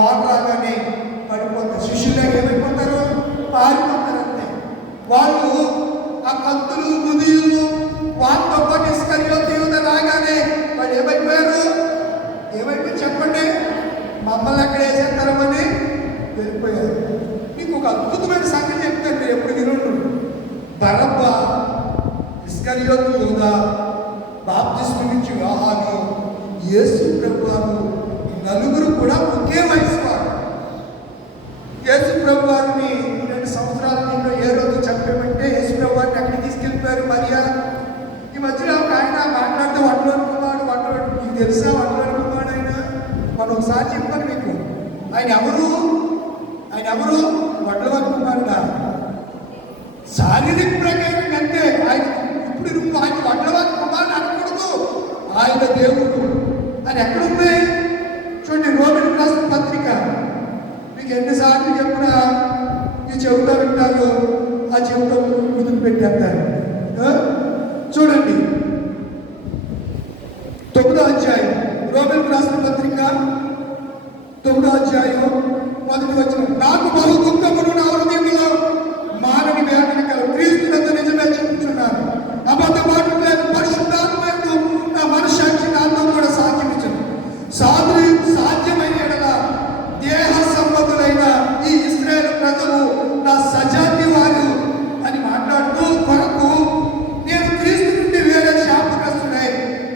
రాగానే పడిపోతారు. శిష్యులే ఏమైపోతారు? పారిపోతారు అంతే. వాళ్ళు ఆ కత్తులు ముదిలు వాళ్ళతో పాటు ఇస్కరియోతు యూద రాగానే వాళ్ళు ఏమైపోయారు? ఏమైపోయి చెప్పండి, మమ్మల్ని అక్కడ వేసేస్తారమని వెళ్ళిపోయారు. మీకు ఒక అద్భుతమైన సంగతి చెప్తాను, మీరు ఎప్పుడు వినుండ్రు. బరబ్బా, ఇస్కరియోతు యూద, బాప్తిస్మం నుంచి యోహాను, యేసు ప్రభువారు, నలుగురు కూడా ఒకే వయసు వారు. యేసు ప్రభు వారిని 2 సంవత్సరాల నిండు ఏ రోజు చంపేమంటే యేసు ప్రభు వారిని అక్కడికి తీసుకెళ్ళిపోయారు మరియా. ఈ మధ్యలో ఒక ఆయన మాట్లాడితే వడ్లోని కుమారుడు, మీకు తెలుసా వడ్లోని కుమారుడు ఆయన? మనం ఒకసారి చెప్పాను మీకు. ఆయన ఎవరు? వడ్లవారి కుమారుడా? శారీరక ప్రకారం అంటే ఆయన ఇప్పుడు నువ్వు ఆయన వడ్లవారి కుమారుడు అనకూడదు, ఆయన దేవుడు అని ఎక్కడుంది చూడండి. రోమిలకు రాసిన పత్రిక మీకు ఎన్నిసార్లు చెప్పినా ఈ చెబుతా వింటారు, ఆ చెబుతా ముందుకు పెట్టేస్తారు. చూడండి 9వ అధ్యాయం, రోమిలకు రాసిన పత్రిక 9వ అధ్యాయం 1వ వచనం. నాకు బహు దుఃఖమును నా హృదయంలో మానని వ్యాధిని కలవు, క్రీస్తునందు నిజమే చెప్పుచున్నాను. అబద్ధమాటలు లేదు, పరిశుద్ధాత్మయందు నా మనస్సాక్షి నాతో కూడా సాక్ష్యమిచ్చును. సాధ్యమైన దేహ సంబంధులైన ఈ ఇశ్రాయేలు ప్రజలు నా సజాతి వారు అని మాట్లాడుతూ కొరకు నేను క్రీస్తు నుండి వేరే శాపగ్రస్తుడై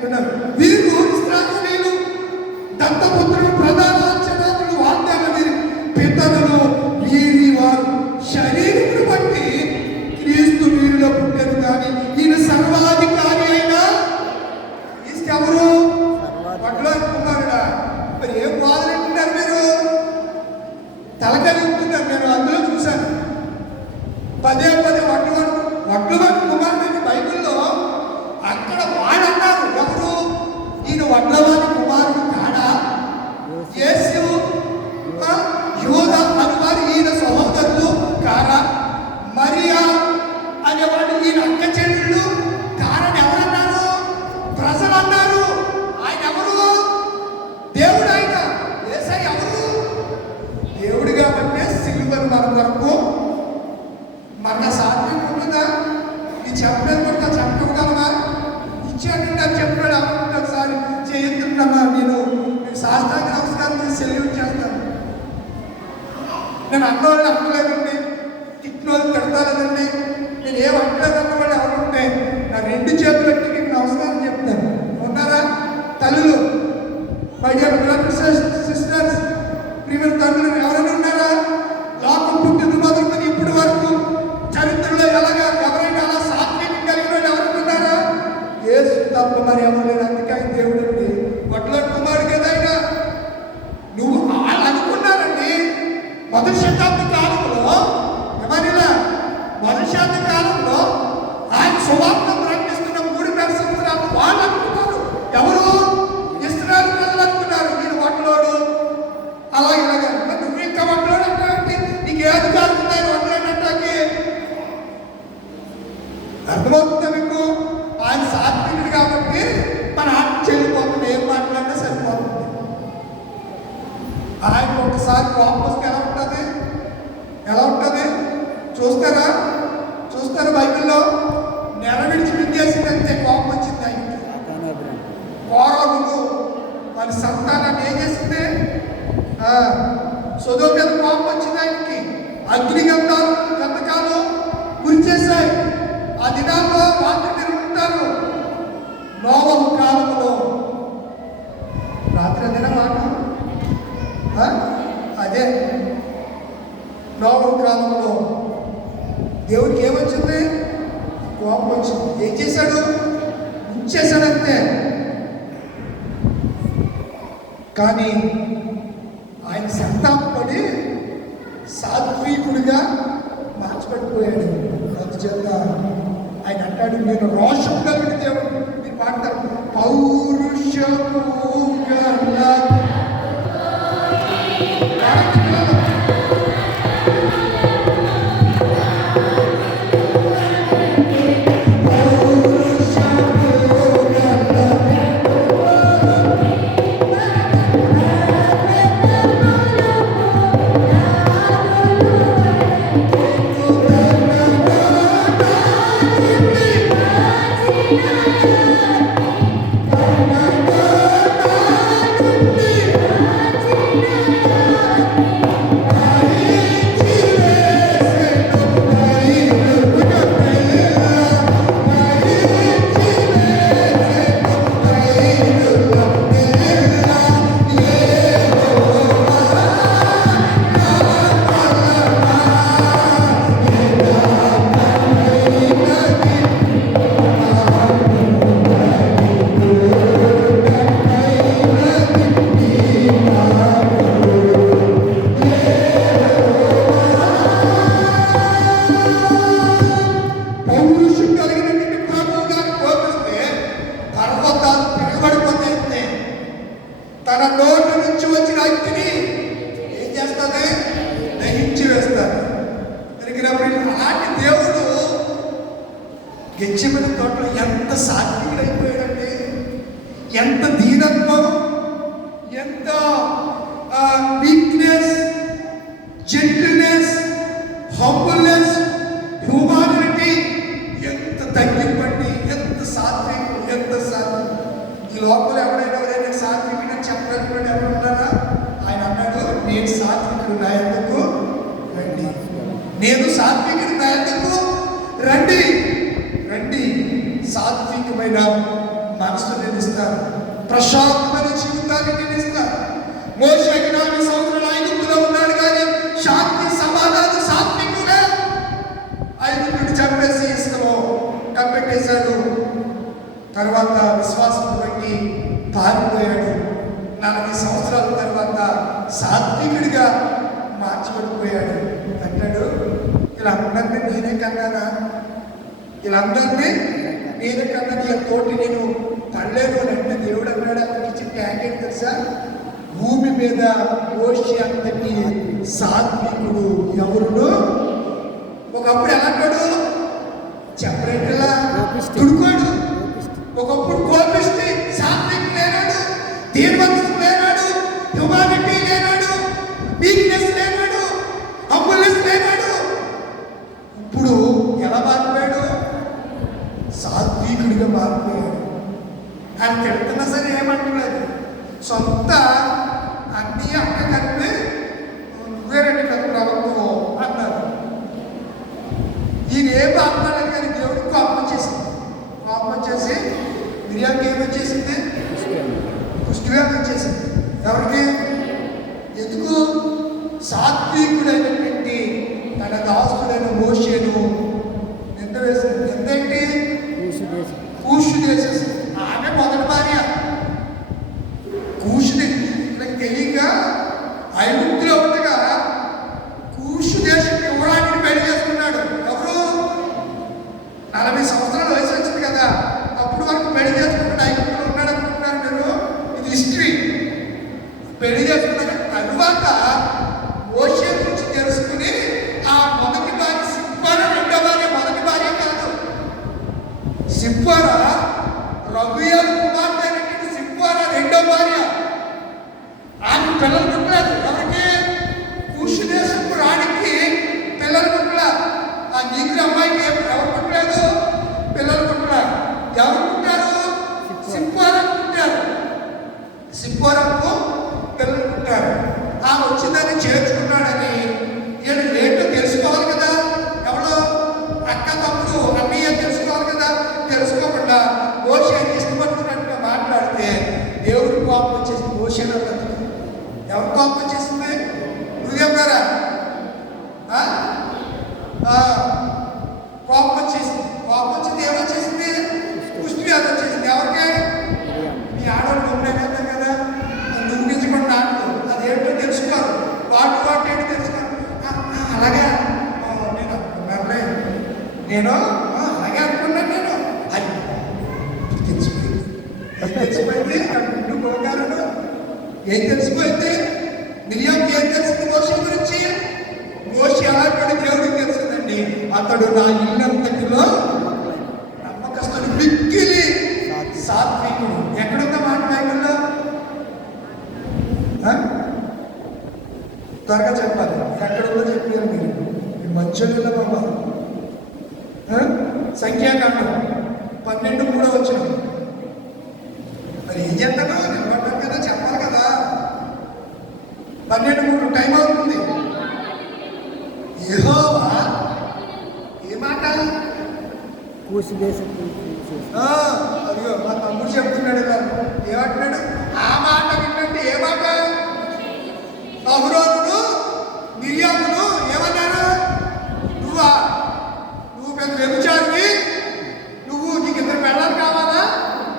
ఉన్నారు. వీరు ఇశ్రాయేలీయులు, దత్తపుత్రులు, ప్రధాన అర్చనాథులు, వాగ్దాన వీరి పితరులు, వీరి వారు శరీరమును బట్టి క్రీస్తు వీరిలో పుట్టెను కానీ ఈయన సర్వాధికారి అయిన ఎవరు? వడ్లవారి కుమారుడా? మరి ఏం బాధలుంటున్నారు మీరు? తలకలి ఉంటున్నారు. నేను అందులో చూశాను పదే వడ్లవారి కుమారుడు అని బైబిల్లో అక్కడ వాడన్నారు. ఎవరు? ఈయన వడ్లవారి కుమారుడు కాడా? యేసు యూద అనేవారు ఈయన సహోదరులు కారా? మరియా అనేవాడు ఈయన అక్క చెల్లెళ్ళు కారని ఎవరన్నారు? ప్రజలు అన్నారు. ఆయన ఎవరు? దేవుడు. ఆయన యేసయ్య ఎవరు? దేవుడు కాబట్టి సిలువను మన వరకు మన సాధ్యం ఉంటుందా? ఈ చెప్పలేదు కూడా చెప్పగలమా? ఇచ్చాడంటే అని చెప్పాడు. అవుతుంది. ఒకసారి చేయుతున్నామా? నేను శాస్త్రాంగ నమస్కారం చేసి సెల్యూట్ చేస్తాను. నేను అన్నవాళ్ళు అక్కలేదండి, తిట్టినోళ్ళు పెడతాలేదండి, నేను ఏం అక్కలేదు అన్నవాళ్ళు ఎవరుంటే నా 2 చేతులు ఎట్టి మీకు నమస్కారం చెప్తాను. ఉన్నారా తల్లులు? My dear brothers and sisters, ప్రియమైన తల్లులు ఎవరైనా ఉన్నారా? లోకం పుట్టిన మొదలుకొని ఇప్పటి వరకు చరిత్రలో ఎవరైనా అలా సాత్వికం కలిగిన వాళ్ళు ఎవరైనా ఉన్నారా? యేసు తప్ప మరి ఎవరు లేరు. అందుకే ఆయన దేవుడు అండి. వడ్లవారి కుమారుడికి ఏదైనా నువ్వు వాళ్ళు అనుకున్నారండి. మొదటి శతాబ్ద కాలంలో మొదటి శతాబ్ద కాలంలో ఆయన సువార్త ప్రకటిస్తున్న 3.5 సంవత్సరాలు వాళ్ళు అనుకున్నారు. ఎవరు? ఇశ్రాయేలు ప్రజలు అనుకున్నారు. ఈయన వడ్లోడు అలా ఇలాగా. నువ్వు ఇంకా వడ్లోడు అంటే నీకు ఏ అధికారం ఉన్నాయి వడ్లోడు అంటే? అర్థమవుతుందా మీకు? ఆయన సాత్వికుడు కాబట్టి మన ఆత్మ చెల్లిపోతుంది. ఏం మాట్లాడినా సరిపోతుంది. ఆయన ఒకసారి కోపం వస్తే ఎలా ఉంటుంది చూస్తారా? బైబిల్లో నెల విడిచి విడిచేసిందంతే కోపం వచ్చింది ఆయనకి. కోరలు వారి సంతానాన్ని ఏం చేసింది? సొదొమ మీద కోపం వచ్చింది ఆయనకి. గంధకాలు గురి చేశాయి. ఆ దినాల్లో రాత్రి మీరు ఉంటారు. నోవహు కాలంలో రాత్రి అదేనా మాట? అదే నోవహు కాలంలో దేవుడికి ఏమొచ్చింది? కోపం వచ్చింది. ఏం చేశాడు? ఉంచేశాడంతే. కానీ ఆయన సంతాపడి సాత్వికుడిగా మార్చబడిపోయాడు. అందుచేత ఆయన అంటాడు, నేను రోషం కలిగిన దేవుడు. మీరు పాడతారు పౌరుషము దేవుడు గెచ్చమని తోటలో ఎంత సాత్వికుడైపోయాడండి, ఎంత దీనత్వం, ఎంత వీక్నెస్, జెంటిల్నెస్, హంబుల్నెస్, హ్యూమానిటీ, ఎంత తగ్గింపండి, ఎంత సాత్వికుడు, ఎంత సాత్వికుడు. ఈ లోపల ఎవరైనా సాత్వికుడు అని చెప్పలేకపోయాడు ఎవరున్నారా? ఆయన అన్నాడు, నేను సాత్వికుడు నా ఎందుకు రండి, నేను సాత్వికుడు నా ఎందుకు రండి, రండి. సాత్వికమైన మనసును నేను ఇస్తాను, ప్రశాంతమైన జీవితాన్ని నేను ఇస్తాను. మోషే 40 సంవత్సరాలు ఐగుప్తులో ఉన్నాడు కానీ శాంతి సమాధానం సాత్వికుడే. ఐగుప్తుని చంపేసి ఇసుకలో కప్పెట్టేశాడు. తర్వాత విశ్వాసం బట్టి పారిపోయాడు. 40 సంవత్సరాల తర్వాత సాత్వికుడిగా మార్చబడిపోయాడు. అంటాడు, వీళ్ళందరినీ నేనే కన్నానా, వీళ్ళందరినీ నేనే కన్నా, నీ తోటి నేను పడలేను అని అంటే దేవుడు అన్నాడు. అక్కడికి ఇచ్చిన ట్యాంక్ ఏంటి తెలుసా? భూమి మీద మోషే అంతటి సాత్వికుడు ఎవరుడు. ఒకప్పుడు ఎలా అంటాడు, చెప్పరేట్లా తుడుకోడు. ఒకప్పుడు కోపిష్టి, సాత్వికుడు లేనాడు, దీర్ఘత్వం లేనాడు, హ్యూమానిటీ లేనాడు, వీక్నెస్ లేనాడు, హంబుల్నెస్ లేనాడు. ఇప్పుడు ఎలా మారిపోయాడు? సాత్వికుడిగా మారిపోయాడు. ఆయన తిడుతున్నా సరే ఏమంటున్నాడు, సొంత అన్ని అక్క కలిపి నువ్వేరండి కదా ప్రభుత్వం అన్నారు. ఈయన ఏం ఆపలేదు కానీ దేవుడికి కోపం చేసింది. కోపం చేసి మిరియాకి ఏమొచ్చేసింది? కుష్ఠవ్యాధి వచ్చేసింది. ఎవరికి? ఎందుకు? సాత్వికుడైనటువంటి తన దాసుడైన మోషేను నింద వేసింది. నిందేంటి? కూషు చేసేసింది. ఆమె మొదటి భార్య. కూషుని తెలియక ఐగుప్తులో ఉండగా కూషు దేశం యువరాణిని పెళ్లి చేసుకున్నాడు. ఎవరు? 40 సంవత్సరాల వయసు వచ్చింది కదా, అప్పుడు వరకు పెళ్లి చేసుకున్నాడు. ఐగుప్తులో ఉన్నాడు అనుకుంటున్నారు మీరు, ఇది హిస్టరీ. పెళ్లి చేసుకున్న తరువాత మోషే గురించి తెలుసుకుని ఆ మొదటి భార్య సిప్పారా, రెండో భార్య, మొదటి భార్య కాదు సిప్పారా, రఘుయాలు కుమార్తె అయినటువంటి సిప్పారా రెండో భార్య. ఆమె పిల్లలు పుట్టలేదు. ఎవరికి? కూషు దేశపు రాణికి పిల్లలు పుట్టలేదు. ఆ నీగ్రు అమ్మాయికి ఎవరు పుట్టలేదు, పిల్లలు పుట్టలేదు. ఎవరు పుట్టారు? సిప్పోరాకు పుట్టారు. సిప్పోరాకు పిల్లలు పుట్టారు. ఆమె వచ్చిందని చేర్చుకున్నాడని వీళ్ళు ఏంటో తెలుసుకోవాలి కదా. ఎవరో అక్క తమ్ముడు అన్నయ్య తెలుసుకోవాలి కదా. తెలుసుకోకుండా మోషే ఇష్టపడుతున్నట్టుగా మాట్లాడితే దేవుడి కోపం వచ్చేసి మోషేలో ఎవరు కోపం వచ్చేసింది? హృదయం గారా కోపం వచ్చేసింది. కోపం వచ్చింది. ఏమొచ్చేసింది? కుష్ఠవ్యాధి వచ్చేసింది. ఎవరికి? మీ ఆడవాళ్ళు ఉండేది కదా, దుర్గించకుండా అదేంటో తెలుసుకోరు. వాటి ఏంటో తెలుసుకోరు. అలాగే నేను అలాగే అనుకున్నాను. నేను అది తెలిసిపోయింది. ముందు పోగాలను ఏం తెలిసిపోయింది? మిరియాకి ఏం తెలిసింది మోషే గురించి? మోషే అలాంటి దేవుడికి తెలిసిందండి. అతడు నా ఇల్లంతటిలో నమ్మకస్తుడు, మిక్కిలి సాత్వికుడు. ఎక్కడుందా మాట బైబిల్లో? త్వరగా చెప్పాలి. ఎక్కడుందో చెప్పారు మీరు. మధ్యలో బాబా సంఖ్యాకాండం 12:3 వచ్చిన. మరి ఏం చేద్దామో నిలబడ్డాను కదా, చెప్పాలి కదా. 12:3 టైం అవుతుంది. యెహోవా ఏ మాట? అదిగో మా తమ్ముడు చెప్తున్నాడు కదా, ఏమంటున్నాడు? ఆ మాట విన్నట్టు ఏ మాట? అహరోనును మిరియామును ఏమన్నారు? నువ్వు పెద్ద వ్యభిచారివి, నీకు ఇద్దరు పెళ్ళాలు కావాలా,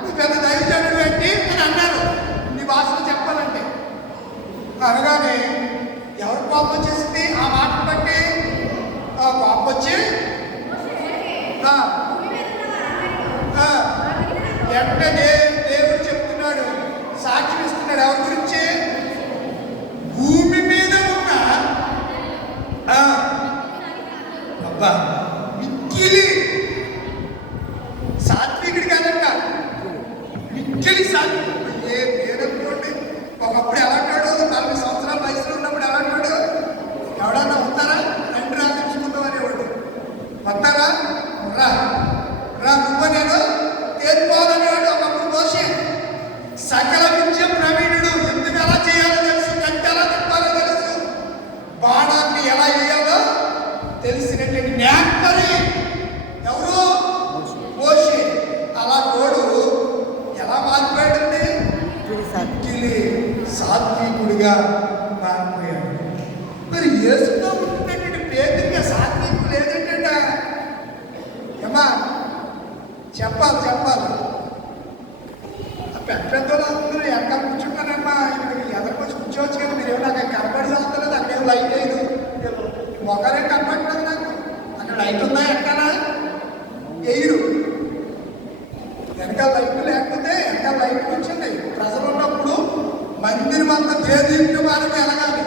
నువ్వు పెద్ద దైవజనుడు ఏంటి అని అన్నారు. నీ భాషలో చెప్పాలంటే అనగానే ఎవరు కోపం వచ్చేసింది? ఆ మాట బట్టి కోపం వచ్చి వెంటనే దేవుడు చెప్తున్నాడు, సాక్ష్యం ఇస్తున్నాడు. ఎవరి గురించి? భూమి మీద ఉన్న అబ్బా మరి ఎవరు మోషే అలా తోడు ఎలా మారిపోయాడండి? మిక్కిలి సాత్వికుడిగా మారిపోయాడు. మరి యేసుతో ఉంటున్నటువంటి పేదరిక సాత్వికుడు లేదంటే ఏమా చెప్పాలి పెద్దలు అందరూ ఎక్కడ కూర్చుంటారమ్మా, ఇక్కడికి ఎదరికొచ్చి కూర్చోవచ్చు కదా, మీరు ఏమో నాకు కనపడి చేస్తలేదు, అక్కడ ఏం లైట్ లేదు, మొక్కలే కనపడలేదు నాకు, అక్కడ లైట్ ఉందా ఎక్కడా ఎయిరు వెనకాల లైట్ లేకపోతే వెనకాల లైట్ వచ్చింది. ప్రజలు ఉన్నప్పుడు మందిరం అంతా దేదీప్తి వారికి ఎలగాలి,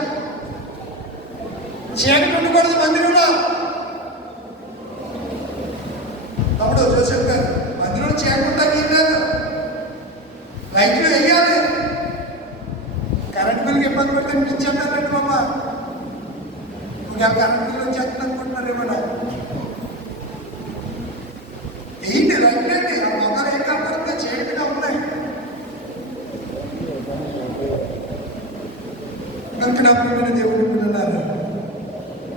చీకటి ఉండకూడదు మందిరంలో. అప్పుడు జోసెఫ్ గారు మందిరంలో చీకటి లేదు, లైట్లు వేయాలి. కరెంట్ బిల్కి ఇబ్బంది పడితే మీరు ఇచ్చేస్తారండి బాబా, ఇంకా కరెంట్ బిల్లు వచ్చేస్తుంది అనుకుంటున్నారు ఏమన్నా. ఏంటి లైట్ అండి, ఆ మొక్కలు ఏం కనపడితే చీకటిగా ఉన్నాయి. కనుక దేవుడి పిల్లలారా,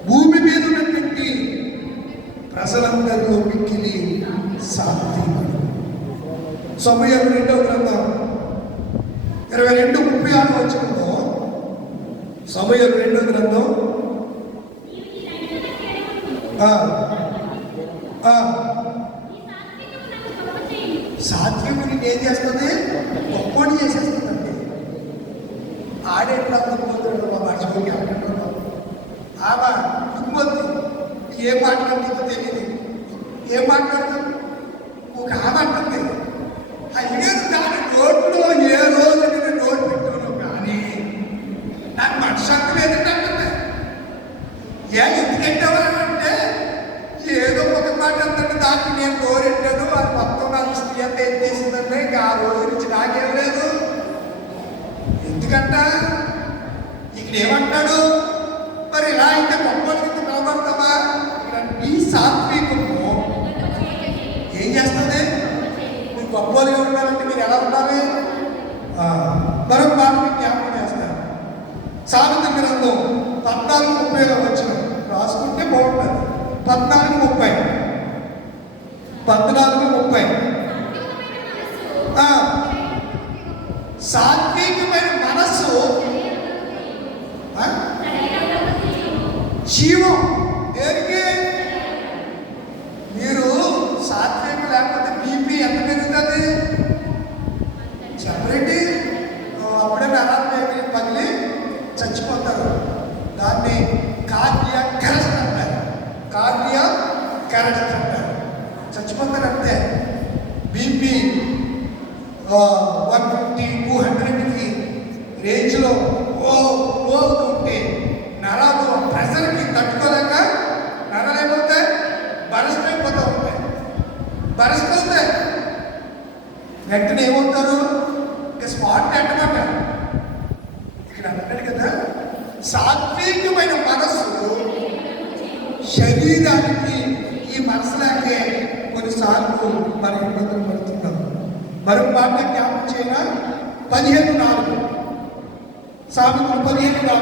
భూమి మీద ఉన్నటువంటి ప్రజలందరిలో మిక్కిలి సాత్వికుడు. సమూయేలు 2వ గ్రంథం 22:36 వచనంలో, సమూయేలు 2వ గ్రంథం సాత్వికుని ఏం చేస్తుంది? గొప్పని చేసేస్తుందండి. ఆడేట్లా గొప్పవుతాడు మా మర్చిపోయి అంటున్నాడు. ఆమె దిగుమతి ఏం మాట్లాడుతుందో తెలియదు, ఏం మాట్లాడుతుంది ఒక ఆమె అంటుంది, అయ్యేది దాని నోట్లో ఏ రోజు నేను నోటు పెట్టాను కానీ నాకు మనశ్శాంతి లేదంటే అంటుంది. ఎందుకంటావా అంటే ఏదో ఒక మాట అంతంటే దాన్ని నేను నోరెట్టాను, అది మొత్తం నాకు స్త్రీ అంతా ఏం చేసిందంటే ఇంకా ఆ రోజు నుంచి నాకేం లేదు. ఎందుకంట ఇక్కడ ఏమంటాడు? మరి ఇలా అయితే గొప్పలకి నిలబడతావా? ఈ సాత్వికము ఏం చేస్తుంది? మీరు గొప్పలుగా ఉండాలంటే మీరు ఎలా ఉండాలి? మరొక మాట మీకు జ్ఞాపకం చేస్తారు. సామెతల గ్రంథం 14:30 వచ్చిన రాసుకుంటే బాగుంటుంది. 14:30 సాత్వికమైన మనస్సు జీవం. దేనికి? మీరు సాత్వికం లేకపోతే బీపీ ఎంత పెరుగుతుంది చెప్పండి. అప్పుడే నరాలు పగిలి చచ్చిపోతారు. దాన్ని కార్డియాక్ అరెస్ట్ అంటారు. కార్డియాక్ అరెస్ట్ అంటారు. చచ్చిపోతారంటే బీపీ 150, 200కి రేంజ్లో ఉంటే నరాలు ప్రెషర్కి తట్టుకోలేక నరాలు అయిపోతాయి, బరస్ట్ అయిపోతూ ఉంటాయి. బరస్ట్ అవుతాయి వెంటనే ఏమవుతారు? ఇంకా స్పాట్ అన్నమాట. ఇక్కడ అన్నాడు కదా, సాత్వికమైన మనస్సు శరీరానికి ఈ మనసులాగే కొన్నిసార్లు మన ఇబ్బందులు పడుతున్నాం. మరొక మాట జ్ఞాపకం చేయన 15:4 సామెతలు 15:4